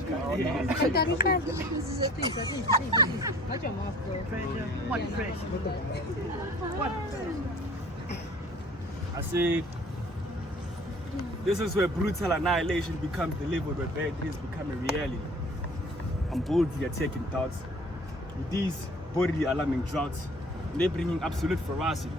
This is a piece, I think. Not your mouth, bro. What fresh? What? I said, this is where brutal annihilation becomes delivered, where bad dreams become a reality. I'm boldly attacking thoughts. With these bodily alarming droughts, they're bringing absolute ferocity.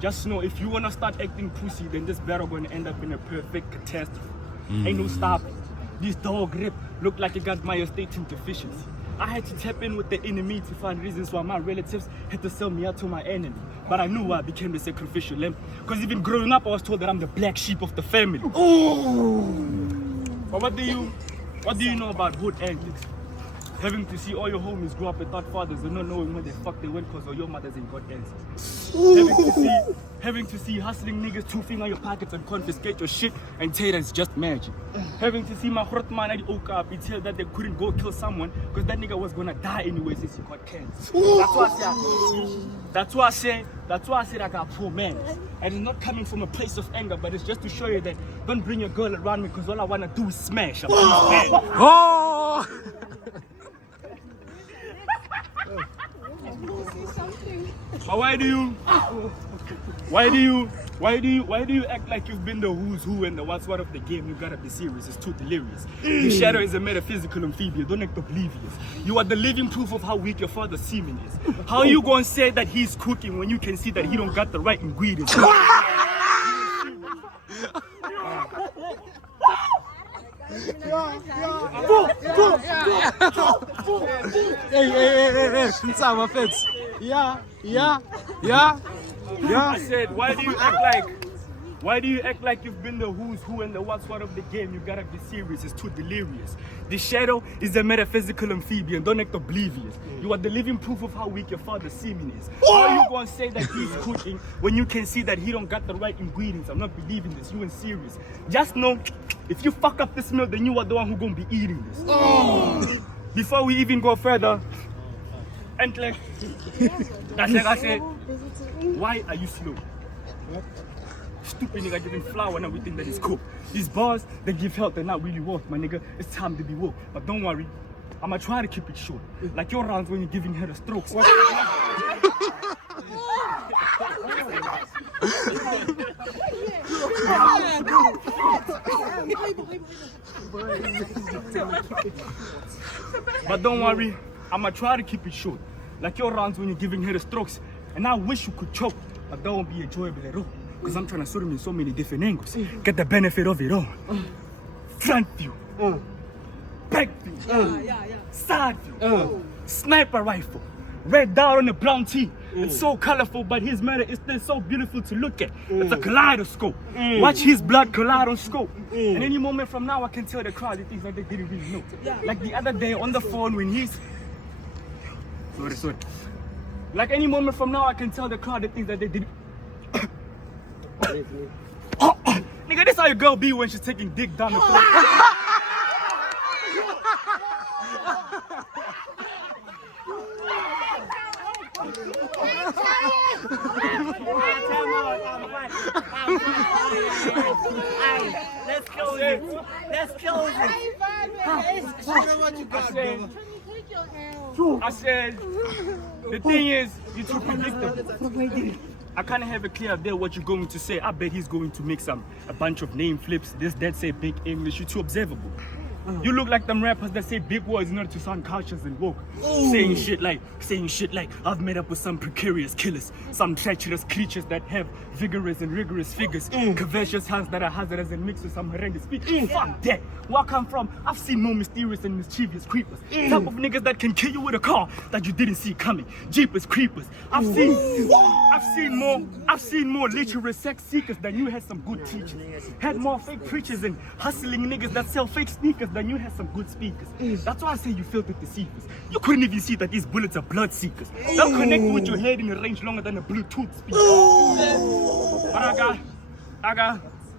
Just know, if you wanna start acting pussy, then this battle gonna end up in a perfect catastrophe. Ain't no stopping. This dog rip looked like it got my estating deficiency. I had to tap in with the enemy to find reasons why my relatives had to sell me out to my enemy. But I knew why I became the sacrificial lamb. Because even growing up, I was told that I'm the black sheep of the family. Oh! But what do you know about hood antics? Having to see all your homies grow up without fathers and not knowing where the fuck they went because all your mothers ain't got answers. Having to see hustling niggas two-finger your pockets and confiscate your shit and tell you that's just magic. Having to see my man at the Oka be told that they couldn't go kill someone because that nigga was gonna die anyway since he got cancer. That's why I said I got poor manners. And it's not coming from a place of anger, but it's just to show you that don't bring your girl around me because all I wanna do is smash. Oh! But why do you act like you've been the who's who and the what's what of the game? You gotta be serious, it's too delirious. The shadow is a metaphysical amphibian, don't act oblivious. You are the living proof of how weak your father's semen is. How are you gonna say that he's cooking when you can see that he don't got the right ingredients? Hey, inside my fence. Yeah. I said, why do you act like you've been the who's who and the what's what of the game? You gotta be serious, it's too delirious. The shadow is a metaphysical amphibian, don't act oblivious. You are the living proof of how weak your father's semen is. How are you gonna say that he's cooking when you can see that he don't got the right ingredients? I'm not believing this, you ain't serious. Just know, if you fuck up this meal, then you are the one who gonna be eating this. Before we even go further, and like, I said, why are you slow? Stupid nigga giving flour and everything that is cool. These bars, they give health, they're not really worth, my nigga. It's time to be woke. But don't worry, I'ma try to keep it short. Like your rounds when you're giving her the strokes. But don't worry, I'ma try to keep it short. Like your rounds when you're giving her the strokes. And I wish you could choke, but that won't be enjoyable at all. Because I'm trying to shoot him in so many different angles. Get the benefit of it all. Front view. Back view. Side view. Sniper rifle. Red dot on the brown tee. It's so colorful, but his matter is still so beautiful to look at. It's a kaleidoscope. Watch his blood kaleidoscope. And any moment from now, I can tell the crowd the things that they didn't really know. Like the other day on the phone when he's... Sorry. Like any moment from now, I can tell the crowd the things that they didn't... Nigga, this how your girl be when she's taking dick down the throat. Let's close it. I said, the thing is, you're too predictable. I kind of have a clear idea what you're going to say. I bet he's going to make a bunch of name flips. This, that, say big English. You're too observable. You look like them rappers that say big words in order to sound cautious and woke. Saying shit like, I've met up with some precarious killers, some treacherous creatures that have vigorous and rigorous figures, curvaceous hands that are hazardous and mixed with some horrendous speech. Fuck that. Where I come from, I've seen more mysterious and mischievous creepers. Type of niggas that can kill you with a car that you didn't see coming. Jeepers creepers. I've seen more literary sex seekers than you had some good teachers. Had more fake preachers and hustling niggas that sell fake sneakers than you had some good speakers. That's why I say you filthy deceivers. You couldn't even see that these bullets are blood seekers. They'll connect with your head in a range longer than a Bluetooth speaker. But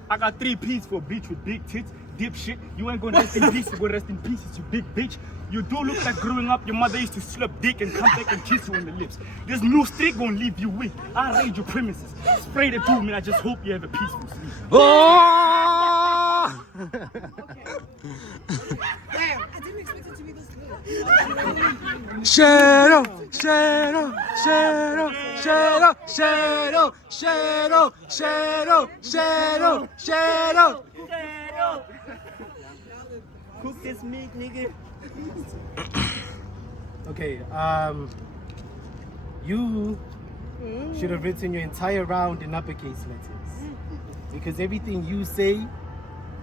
I got 3 P's for a bitch with big tits. Dipshit, you ain't gonna rest in peace, you gonna rest in pieces, you big bitch. You do look like growing up, your mother used to slap dick and come back and kiss you on the lips. This new streak gonna leave you weak. I raid your premises. Spray the doom and I just hope you have a peaceful sleep. Oh! Shadow, shadow, shadow, shadow, shadow, shadow, shadow, shadow, shadow. Cook this meat, nigga. Okay, you should have written your entire round in uppercase letters. Because everything you say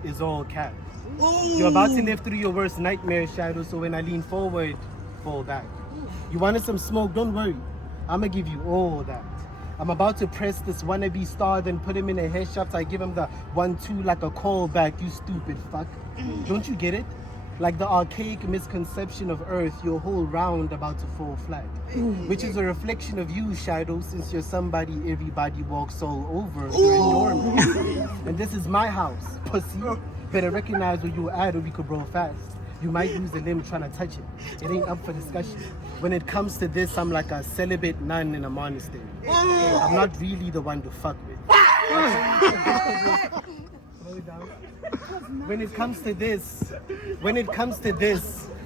is all caps. You're about to live through your worst nightmare, Shadow, so when I lean forward, fall back. You wanted some smoke? Don't worry. I'ma give you all that. I'm about to press this wannabe star, then put him in a headshot. I give him the 1-2 like a callback, you stupid fuck. Don't you get it? Like the archaic misconception of Earth, your whole round about to fall flat. Which is a reflection of you, Shadow, since you're somebody everybody walks all over. You're enormous. And this is my house, pussy. Better recognize where you're at or we could roll fast. You might lose a limb trying to touch it. It ain't up for discussion. When it comes to this, I'm like a celibate nun in a monastery. I'm not really the one to fuck with. When it comes to this,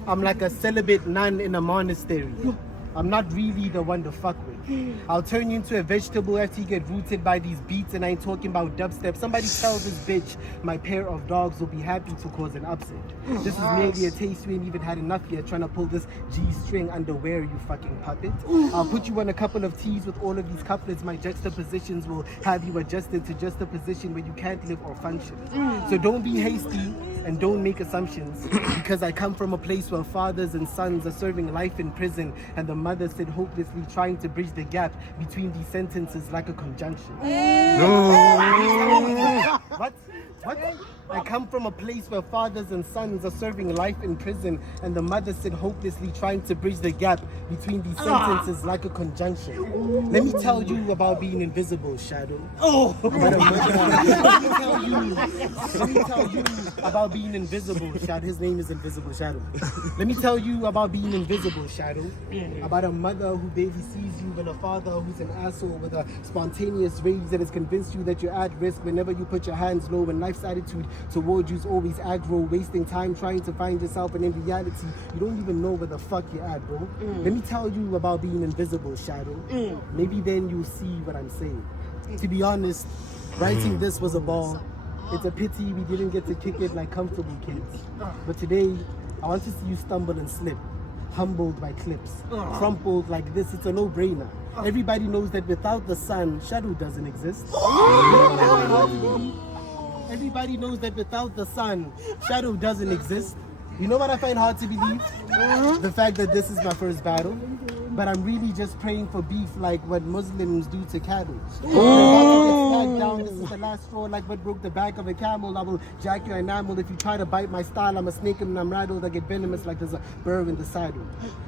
I'm like a celibate nun in a monastery. I'm not really the one to fuck with. I'll turn you into a vegetable after you get rooted by these beats, and I ain't talking about dubstep. Somebody tell this bitch my pair of dogs will be happy to cause an upset. This is merely a taste, you ain't even had enough yet, trying to pull this G-string underwear, you fucking puppet. I'll put you on a couple of T's with all of these couplets. My juxtapositions will have you adjusted to just a position where you can't live or function. So don't be hasty and don't make assumptions, because I come from a place where fathers and sons are serving life in prison, and the mother said hopelessly trying to bridge the gap between these sentences like a conjunction. What? I come from a place where fathers and sons are serving life in prison, and the mother said hopelessly trying to bridge the gap between these sentences like a conjunction. Let me tell you about being invisible, Shadow. Let me tell you about being invisible, Shadow. His name is Invisible Shadow. Let me tell you about being invisible, Shadow. About a mother who barely sees you, and a father who's an asshole with a spontaneous rage that has convinced you that you're at risk whenever you put your hands low, and life's attitude towards you is always aggro, wasting time trying to find yourself, and in reality, you don't even know where the fuck you're at, bro. Let me tell you about being invisible, Shadow. Maybe then you'll see what I'm saying. To be honest, writing this was a ball. It's a pity we didn't get to kick it like comfortable kids. But today, I want to see you stumble and slip. Humbled by clips, crumpled like this, it's a no-brainer. Everybody knows that without the sun, Shadow doesn't exist. Everybody knows that without the sun, Shadow doesn't exist. You know what I find hard to believe? The fact that this is my first battle. But I'm really just praying for beef like what Muslims do to cattle. Down, this is the last straw, like what broke the back of a camel. I will jack your enamel. If you try to bite my style, I'm a snake and I'm rattled. I get venomous like there's a burr in the saddle.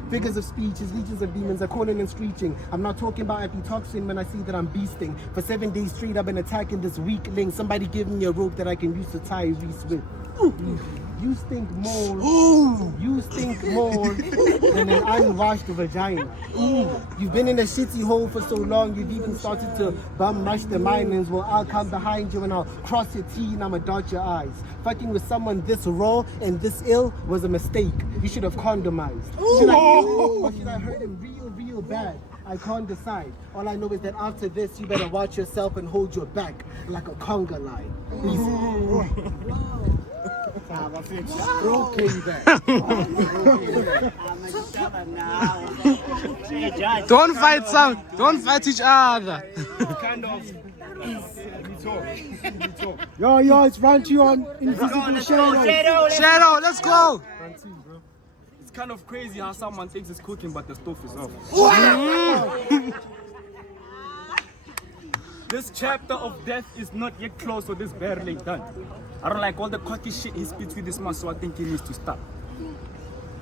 Figures of speech is legions of demons are calling and screeching. I'm not talking about antitoxin when I see that I'm beasting. For 7 days straight, I've been attacking this weakling. Somebody give me a rope that I can use to tie Reese with. You stink more. You stink more than an unwashed vagina. You've been in a shitty hole for so long, you've even started to bum rush the minings. Well, I'll come behind you and I'll cross your T and I'ma dot your eyes. Fucking with someone this raw and this ill was a mistake. You should have condomized. Should I kill him or should I hurt him real bad? I can't decide. All I know is that after this, you better watch yourself and hold your back like a conga line. Okay, Don't fight some. Don't fight each other. Kind of. We talk. Yo, it's Ranchi on Invisible Shadow. Shadow, let's go. It's kind of crazy how someone thinks it's cooking, but the stove is off. This chapter of death is not yet closed, so this barely done. I don't like all the cocky shit he spits with this man, so I think he needs to stop.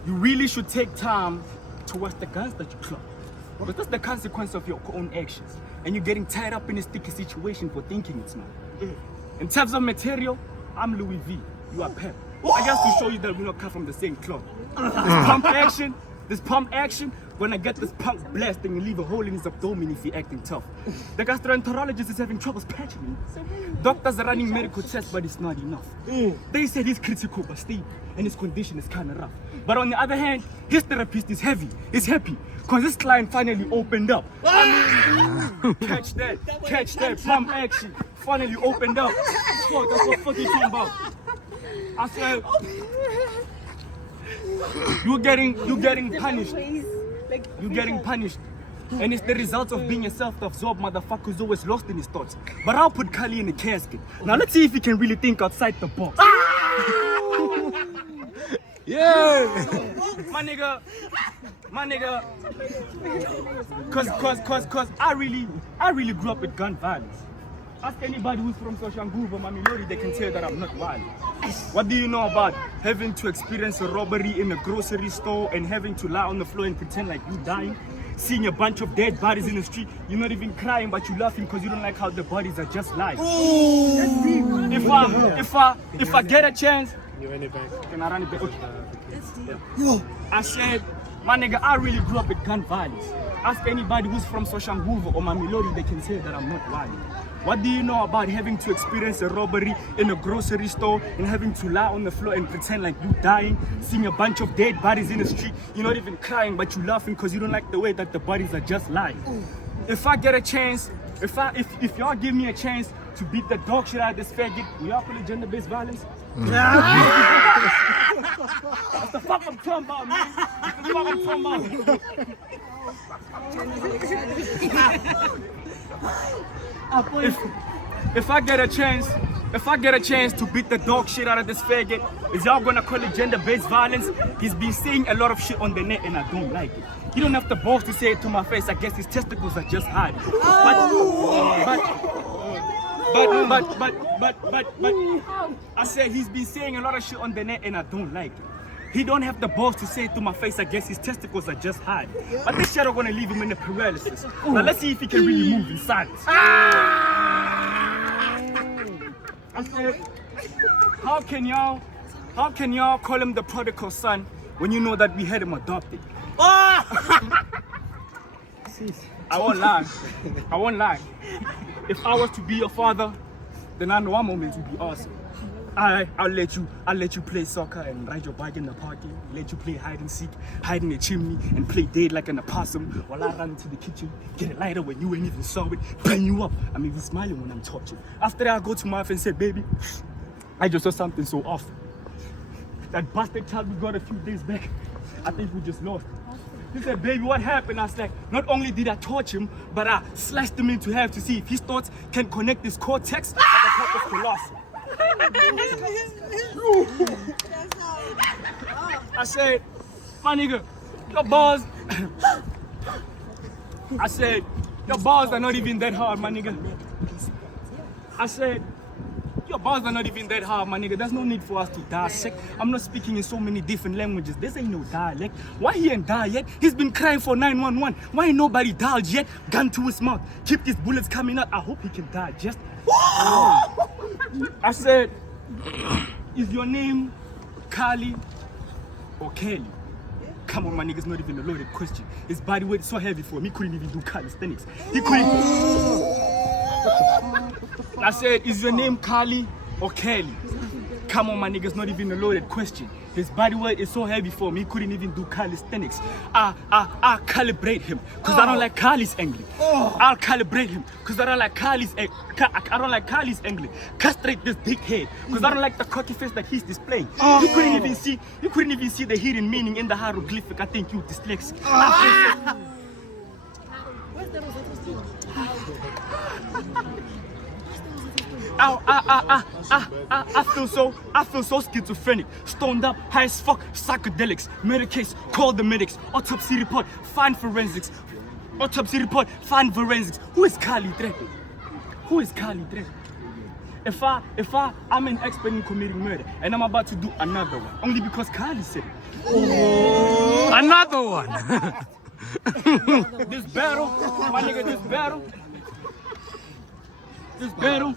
You really should take time to watch the guns that you club. Because that's the consequence of your own actions. And you're getting tied up in a sticky situation for thinking it's not. In terms of material, I'm Louis V. You are Pep. I just to show you that we don't come from the same cloth. This pump action gonna get this punk blasting and leave a hole in his abdomen if he acting tough. The gastroenterologist is having troubles patching him. Doctors are running medical tests, but it's not enough. They said he's critical but stable, and his condition is kind of rough. But on the other hand, his therapist is happy, because his client finally opened up. I mean, catch that, pump action, finally opened up. Fuck, that's what fucking talking about. I said, you're getting punished. You're getting punished. And it's the result of being a self-absorbed motherfucker who's always lost in his thoughts. But I'll put Khali in a casket. Now let's see if he can really think outside the box. Yeah. My nigga. Cause I really grew up with gun violence. Ask anybody who's from Soshanguve or Mamelodi, they can tell that I'm not wild. What do you know about having to experience a robbery in a grocery store and having to lie on the floor and pretend like you're dying? Seeing a bunch of dead bodies in the street, you're not even crying, but you're laughing because you don't like how the bodies are just live. If I get a chance, can I run it back? Okay. I said, my nigga, I really grew up with gun violence. Ask anybody who's from Soshanguve or Mamelodi, they can say that I'm not wild. What do you know about having to experience a robbery in a grocery store and having to lie on the floor and pretend like you're dying, seeing a bunch of dead bodies in the street, you're not even crying, but you're laughing because you don't like the way that the bodies are just lying? If I get a chance, if y'all give me a chance to beat the dog shit out of this faggot, will y'all call it gender-based violence? That's the fuck I'm talking about, man. That's the fuck I'm talking about. If I get a chance to beat the dog shit out of this faggot, is y'all gonna call it gender-based violence? He's been saying a lot of shit on the net and I don't like it. He don't have the balls to say it to my face. I guess his testicles are just hard. But I said he's been saying a lot of shit on the net and I don't like it. He don't have the balls to say it to my face. I guess his testicles are just hard. But this shit are gonna leave him in a paralysis. Now let's see if he can really move in silence. I said, how can y'all call him the prodigal son when you know that we had him adopted? I won't lie. If I was to be your father, then I know one moment would be awesome. I'll let you play soccer and ride your bike in the parking, let you play hide and seek, hide in the chimney and play dead like an opossum while I run into the kitchen, get a lighter when you ain't even saw it, bang you up. I'm even smiling when I'm talking. After that I go to my wife and say, baby, I just saw something so off. That bastard child we got a few days back, I think we just lost. He said, baby, what happened? I was like, not only did I torch him, but I slashed him into half to see if his thoughts can connect his cortex at the top of colossal. I said, my nigga, your balls. I said, your balls are not even that hard, my nigga. I said, your balls are not even that hard, my nigga. There's no need for us to dissect. I'm not speaking in so many different languages. This ain't no dialect. Why he ain't died yet? He's been crying for 911. Why ain't nobody dialed yet? Gun to his mouth. Keep these bullets coming out. I hope he can digest. I said, is your name Khali or Kelly? Come on, my nigga's not even a loaded question. His body weight is so heavy for him, he couldn't even do calisthenics. He couldn't. I said, is your name Khali or Kelly? Come on, my nigga's not even a loaded question. His body weight is so heavy for him, he couldn't even do calisthenics. I calibrate him, cause I don't like Khali's English. I'll calibrate him, cause I don't like Khali's English. Castrate this big head, cause I don't like the cocky face that he's displaying. You couldn't even see the hidden meaning in the hieroglyphic. I think you dyslexic. I feel so schizophrenic, stoned up, high as fuck, psychedelics, medicates, call the medics, autopsy report, find forensics. Who is Khali threatening? I'm an expert in committing murder and I'm about to do another one, only because Khali said it. Another one. This battle, my nigga, this battle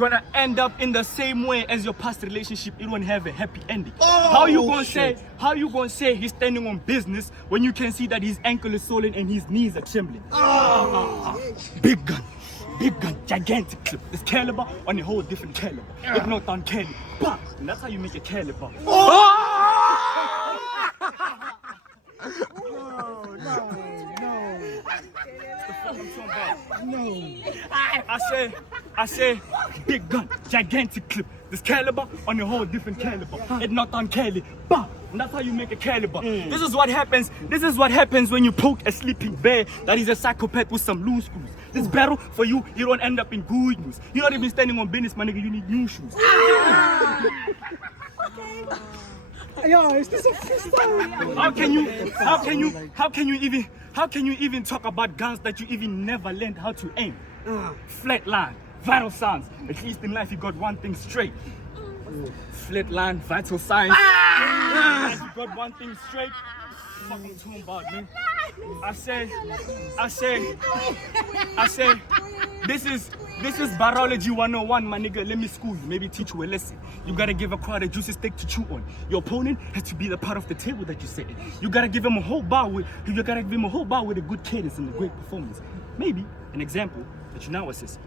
gonna end up in the same way as your past relationship. It won't have a happy ending. How you gonna say he's standing on business when you can see that his ankle is swollen and his knees are trembling? Big gun, gigantic clip. This caliber on a whole different caliber. If not on caliber, and that's how you make a caliber. I say, big gun, gigantic clip. This caliber on a whole different caliber. It's not on caliber. And that's how you make a caliber. This is what happens. This is what happens when you poke a sleeping bear that is a psychopath with some loose screws. This battle for you, you don't end up in good news. You're not even standing on business, my nigga. You need new shoes. Yo, is this a freestyle? How can you even talk about guns that you even never learned how to aim? Flatline, vital signs. At least in life you got one thing straight. Flatline, vital signs. You got one thing straight. Fucking talking about, man. I say, this is biology 101, my nigga. Let me school you, maybe teach you a lesson. You gotta give a crowd a juicy steak to chew on. Your opponent has to be the part of the table that you sit in. You gotta give him a whole bar with a good cadence and a great performance. Maybe an example that you now assess.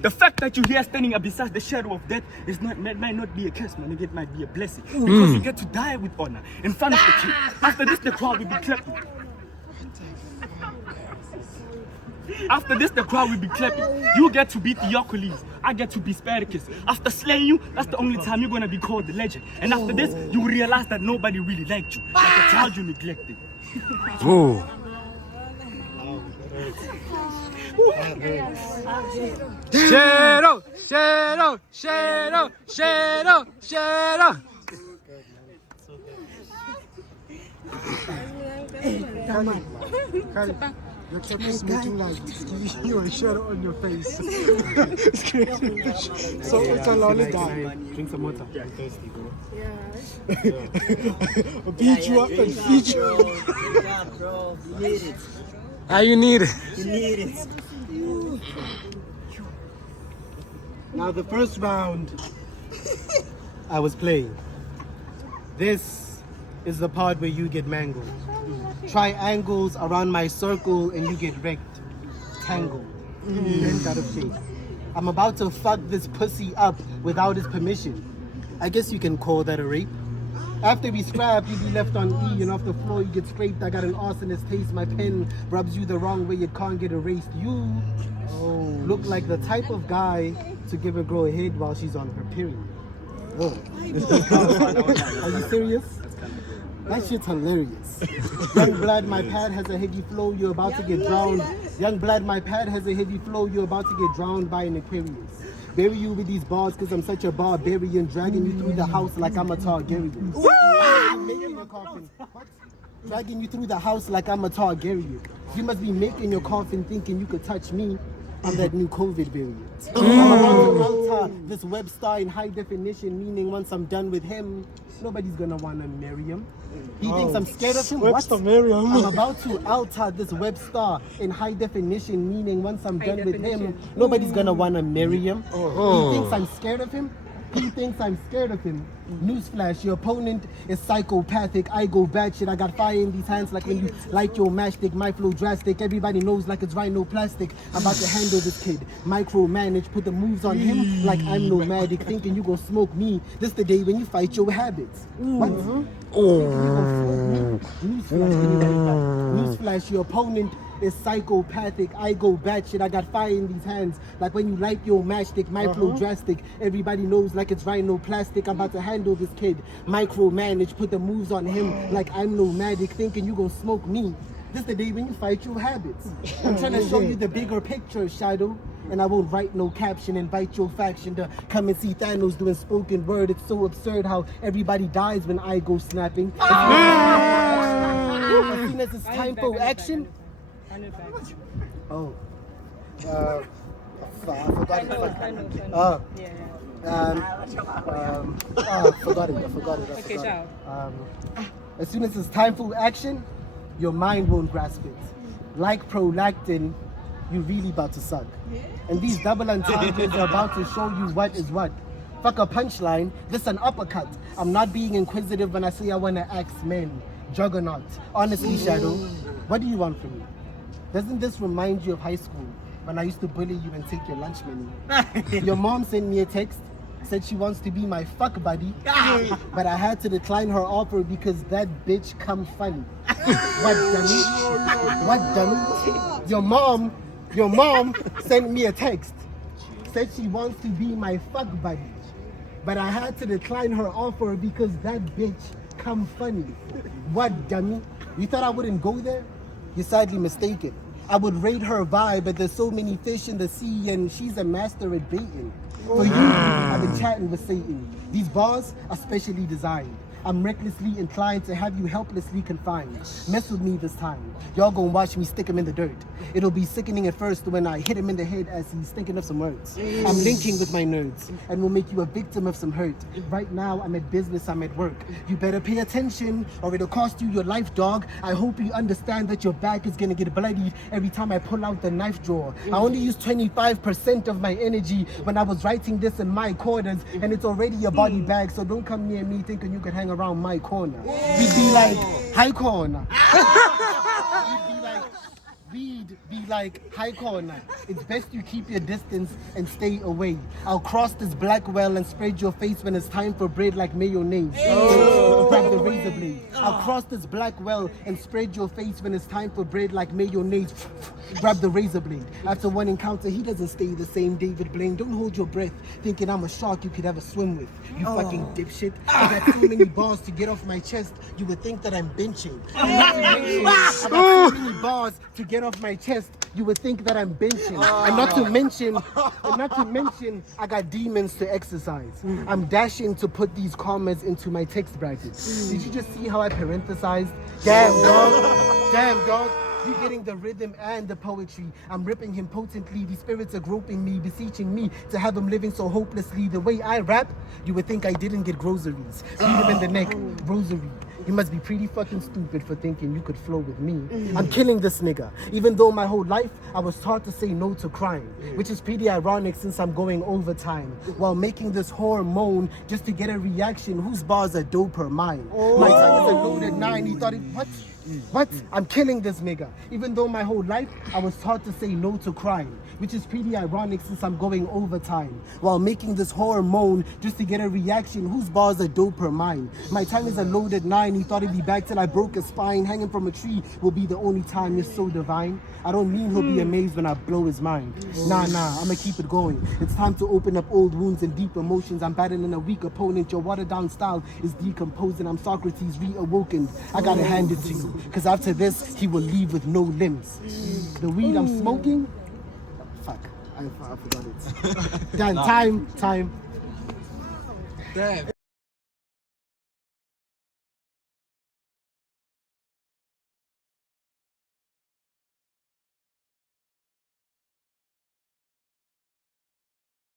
The fact that you're here standing beside the shadow of death might not be a curse, my nigga. It might be a blessing because you get to die with honor in front of the king. After this, the crowd will be clapping. After this, the crowd will be clapping. You get to beat Theophilus. I get to be Spartacus. After slaying you, that's the only time you're gonna be called the legend. And after this, you will realize that nobody really liked you, like a child you neglected. Whoa. Shadow. Khali, your cap is making like you a shadow on your face. It's crazy. So it's a lonely guy. Drink some water. I'm thirsty, bro. I'll beat you up and feed you. Yeah, bro. You need it. How you need it? You need it. Now the first round I was playing. This is the part where you get mangled. Triangles around my circle and you get wrecked. Tangled. Bent out of shape. I'm about to fuck this pussy up without his permission. I guess you can call that a rape. After we scrap, you be left on E and off the floor you get scraped. I got an arsonist taste. My pen rubs you the wrong way, it can't get erased. You look like the type of guy to give a girl a head while she's on her period. Whoa. Are you serious? That shit's hilarious. Young blood, my pad has a heavy flow, you're about to get drowned. Young blood, my pad has a heavy flow, you're about to get drowned by an Aquarius. Bury you with these bars cause I'm such a barbarian, dragging you through the house like I'm a Targaryen. Making your coffin. What? Dragging you through the house like I'm a Targaryen. You must be making your coffin thinking you could touch me. I'm that new COVID variant. I'm about to alter this web star in high definition, meaning once I'm done with him, nobody's gonna wanna marry him. He thinks I'm scared of him. Webster marry him. I'm about to alter this web star in high definition, meaning once I'm done with him, nobody's gonna wanna marry him. He thinks I'm scared of him. He thinks I'm scared of him. Newsflash, your opponent is psychopathic. I go batshit. I got fire in these hands like when you light your matchstick. My flow drastic. Everybody knows like it's rhino plastic. I'm about to handle this kid. Micromanage. Put the moves on him like I'm nomadic. Thinking you gon' smoke me. This the day when you fight your habits. What? Newsflash, your opponent is psychopathic. I go batshit. I got fire in these hands like when you light your matchstick. My flow drastic. Everybody knows like it's rhino plastic. I'm about to handle this kid. Micromanage. Put the moves on him like I'm nomadic. Thinking you gon' smoke me. This the day when you fight your habits. I'm trying to show you the bigger picture, Shadow. And I won't write no caption, invite your faction to come and see Thanos doing spoken word. It's so absurd how everybody dies when I go snapping. As soon as it's time for action. Oh. I forgot it. Okay, ciao. As soon as it's time for action, your mind won't grasp it. Like prolactin, you really about to suck. And these double entendres are about to show you what is what. Fuck a punchline, this an uppercut. I'm not being inquisitive when I say I want to axe men. Juggernaut. Honestly, Shadow, what do you want from me? Doesn't this remind you of high school when I used to bully you and take your lunch money? Your mom sent me a text, said she wants to be my fuck buddy, but I had to decline her offer because that bitch come funny. What dummy? What dummy? Your mom sent me a text, said she wants to be my fuck buddy, but I had to decline her offer because that bitch come funny. What dummy? You thought I wouldn't go there? You're sadly mistaken. I would rate her vibe, but there's so many fish in the sea and she's a master at baiting. For you, I've been chatting with Satan. These bars are specially designed. I'm recklessly inclined to have you helplessly confined. Mess with me this time. Y'all gonna watch me stick him in the dirt. It'll be sickening at first when I hit him in the head as he's thinking of some words. I'm linking with my nerds and will make you a victim of some hurt. Right now, I'm at business, I'm at work. You better pay attention or it'll cost you your life, dog. I hope you understand that your back is gonna get bloodied every time I pull out the knife drawer. I only used 25% of my energy when I was writing this in my quarters, and it's already a body bag, so don't come near me thinking you can hang around my corner. We'd be like, hi corner. We'd be like, hi corner. It's best you keep your distance and stay away. I'll cross this black well and spread your face when it's time for bread like mayonnaise. Grab the razor blade. I'll cross this black well and spread your face when it's time for bread like mayonnaise. Grab the razor blade. After one encounter, he doesn't stay the same. David Blaine, don't hold your breath thinking I'm a shark you could ever swim with. You fucking dipshit. I got so many bars to get off my chest, you would think that I'm benching. I got so many bars to get off my chest, you would think that I'm benching. And not to mention, I got demons to exercise. I'm dashing to put these comments into my text bracket. Did you just see how I parenthesized? Damn dog. You getting the rhythm and the poetry. I'm ripping him potently. These spirits are groping me, beseeching me to have him living so hopelessly. The way I rap, you would think I didn't get groceries. Beat him in the neck, rosary. You must be pretty fucking stupid for thinking you could flow with me. I'm killing this nigga. Even though my whole life I was taught to say no to crime, which is pretty ironic since I'm going overtime while making this whore moan just to get a reaction whose bars are doper mine. My tongue is a loaded 9. He thought what? I'm killing this nigga. Even though my whole life I was taught to say no to crime, which is pretty ironic since I'm going overtime while making this whore moan just to get a reaction whose bars are doper mine. My tongue is a loaded 9. He thought he'd be back till I broke his spine. Hanging from a tree will be the only time you're so divine. I don't mean he'll be amazed when I blow his mind. Nah, I'ma keep it going. It's time to open up old wounds and deep emotions. I'm battling a weak opponent. Your watered down style is decomposing. I'm Socrates reawoken. I gotta hand it to you, cause after this he will leave with no limbs. The weed I'm smoking, fuck, I forgot it. Done. Time. Damn.